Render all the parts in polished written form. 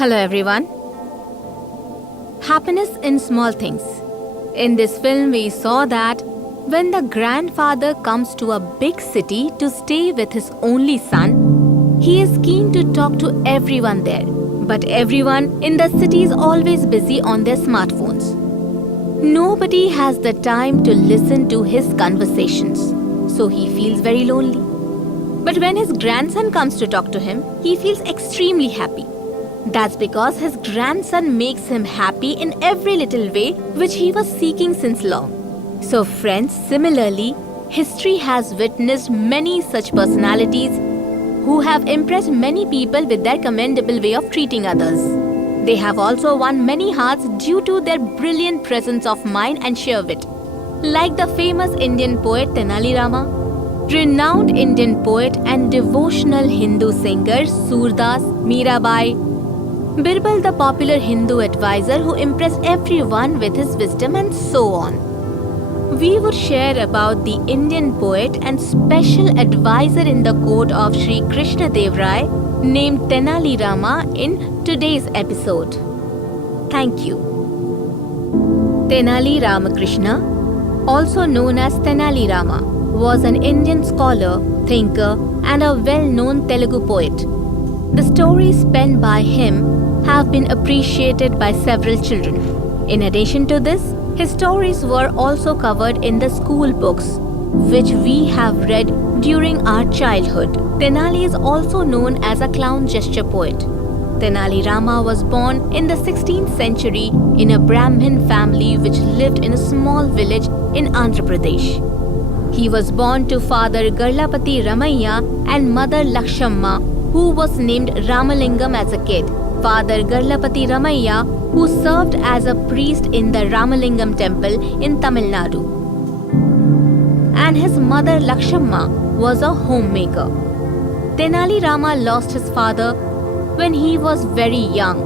Hello everyone. Happiness in small things. In this film we saw that when the grandfather comes to a big city to stay with his only son, he is keen to talk to everyone there. But everyone in the city is always busy on their smartphones. Nobody has the time to listen to his conversations, so he feels very lonely. But when his grandson comes to talk to him, he feels extremely happy. That's because his grandson makes him happy in every little way which he was seeking since long. So friends, similarly, history has witnessed many such personalities who have impressed many people with their commendable way of treating others. They have also won many hearts due to their brilliant presence of mind and sheer wit. Like the famous Indian poet Tenali Rama, renowned Indian poet and devotional Hindu singers Surdas, Mirabai, Birbal, the popular Hindu advisor who impressed everyone with his wisdom, and so on. We would share about the Indian poet and special advisor in the court of King Krishnadevaraya named Tenali Rama in today's episode. Thank you. Tenali Ramakrishna, also known as Tenali Rama, was an Indian scholar, thinker, and a well-known Telugu poet. The stories penned by him have been appreciated by several children. In addition to this, his stories were also covered in the school books, which we have read during our childhood. Tenali is also known as a clown gesture poet. Tenali Rama was born in the 16th century in a Brahmin family which lived in a small village in Andhra Pradesh. He was born to father Garlapati Ramaya and mother Lakshamma, who was named Ramalingam as a kid. Father Garlapati Ramaya, who served as a priest in the Ramalingam temple in Tamil Nadu. And his mother Lakshamma was a homemaker. Tenali Rama lost his father when he was very young.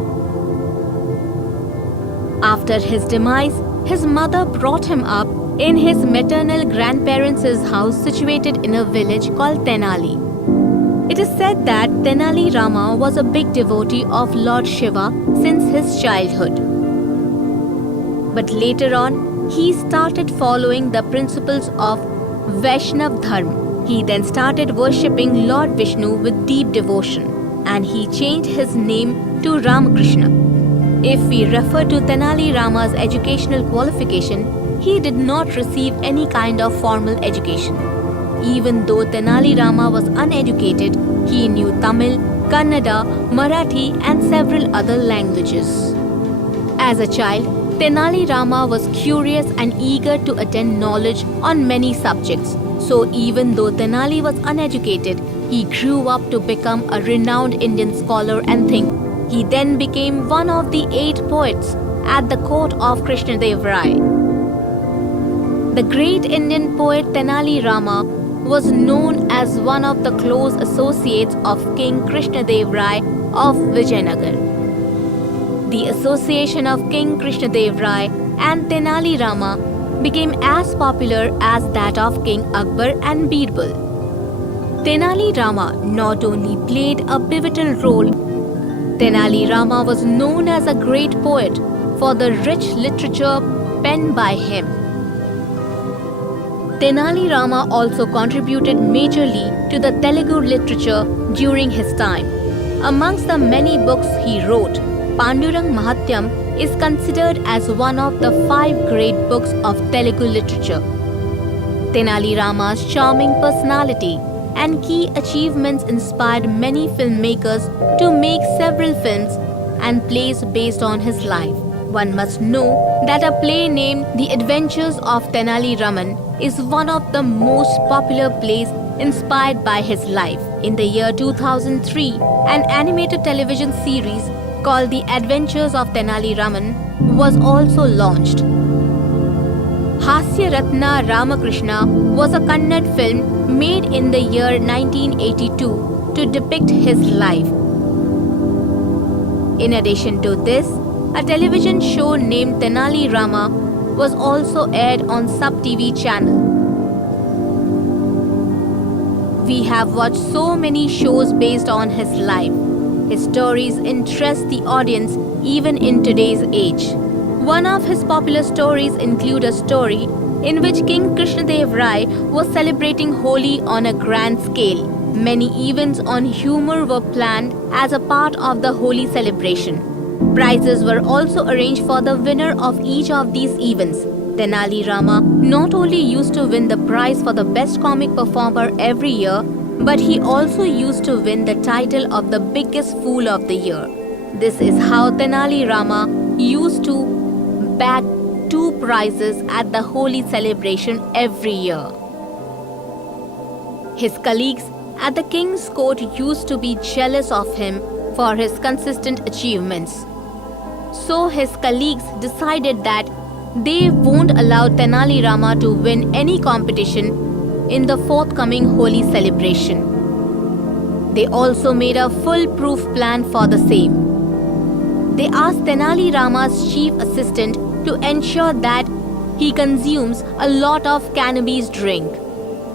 After his demise, his mother brought him up in his maternal grandparents' house situated in a village called Tenali. It is said that Tenali Rama was a big devotee of Lord Shiva since his childhood. But later on, he started following the principles of Vaishnav Dharma. He then started worshipping Lord Vishnu with deep devotion, and he changed his name to Ramakrishna. If we refer to Tenali Rama's educational qualification, he did not receive any kind of formal education. Even though Tenali Rama was uneducated, he knew Tamil, Kannada, Marathi and several other languages. As a child, Tenali Rama was curious and eager to attain knowledge on many subjects. So even though Tenali was uneducated, he grew up to become a renowned Indian scholar and thinker. He then became one of the 8 poets at the court of Krishnadevaraya. The great Indian poet Tenali Rama was known as one of the close associates of King Krishnadevaraya of Vijayanagar. The association of King Krishnadevaraya and Tenali Rama became as popular as that of King Akbar and Birbal. Tenali Rama not only played a pivotal role, Tenali Rama was known as a great poet for the rich literature penned by him. Tenali Rama also contributed majorly to the Telugu literature during his time. Amongst the many books he wrote, Pandurang Mahatyam is considered as one of the 5 great books of Telugu literature. Tenali Rama's charming personality and key achievements inspired many filmmakers to make several films and plays based on his life. One must know that a play named The Adventures of Tenali Raman is one of the most popular plays inspired by his life. In the year 2003, an animated television series called The Adventures of Tenali Raman was also launched. Hasya Ratna Ramakrishna was a Kannada film made in the year 1982 to depict his life. In addition to this, a television show named Tenali Rama was also aired on Sub TV channel. We have watched so many shows based on his life. His stories interest the audience even in today's age. One of his popular stories include a story in which King Krishnadevaraya was celebrating Holi on a grand scale. Many events on humor were planned as a part of the Holi celebration. Prizes were also arranged for the winner of each of these events. Tenali Rama not only used to win the prize for the best comic performer every year, but he also used to win the title of the biggest fool of the year. This is how Tenali Rama used to bag 2 prizes at the Holi celebration every year. His colleagues at the king's court used to be jealous of him for his consistent achievements. So his colleagues decided that they won't allow Tenali Rama to win any competition in the forthcoming Holi celebration. They also made a foolproof plan for the same. They asked Tenali Rama's chief assistant to ensure that he consumes a lot of cannabis drink.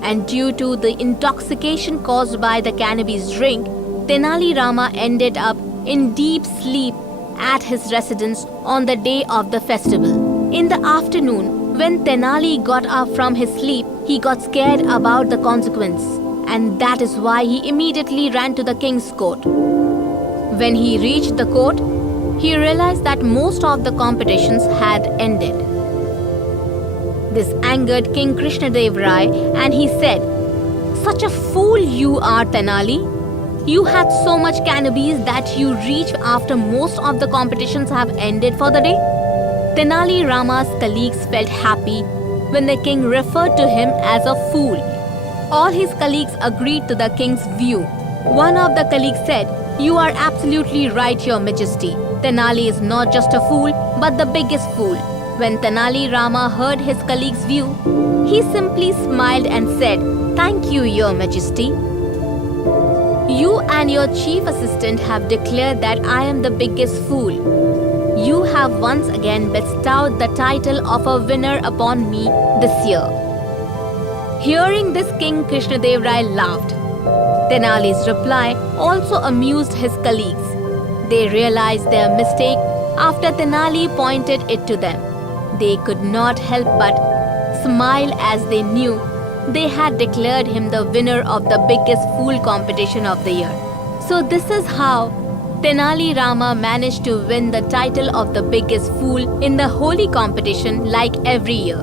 And due to the intoxication caused by the cannabis drink, Tenali Rama ended up in deep sleep at his residence on the day of the festival. In the afternoon, when Tenali got up from his sleep, he got scared about the consequence, and that is why he immediately ran to the king's court. When he reached the court, he realized that most of the competitions had ended. This angered King Krishnadevaraya and he said, "Such a fool you are, Tenali. You had so much cannabis that you reached after most of the competitions have ended for the day." Tenali Rama's colleagues felt happy when the king referred to him as a fool. All his colleagues agreed to the king's view. One of the colleagues said, "You are absolutely right, Your Majesty. Tenali is not just a fool, but the biggest fool." When Tenali Rama heard his colleague's view, he simply smiled and said, "Thank you, Your Majesty. You and your chief assistant have declared that I am the biggest fool. You have once again bestowed the title of a winner upon me this year." Hearing this, King Krishnadevaraya laughed. Tenali's reply also amused his colleagues. They realized their mistake after Tenali pointed it to them. They could not help but smile as they knew they had declared him the winner of the biggest fool competition of the year. So this is how Tenali Rama managed to win the title of the biggest fool in the Holi competition like every year.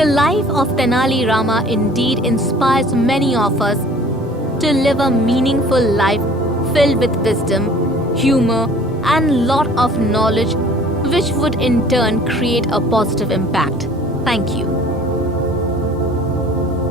The life of Tenali Rama indeed inspires many of us to live a meaningful life filled with wisdom, humor, and lot of knowledge, which would in turn create a positive impact. Thank you.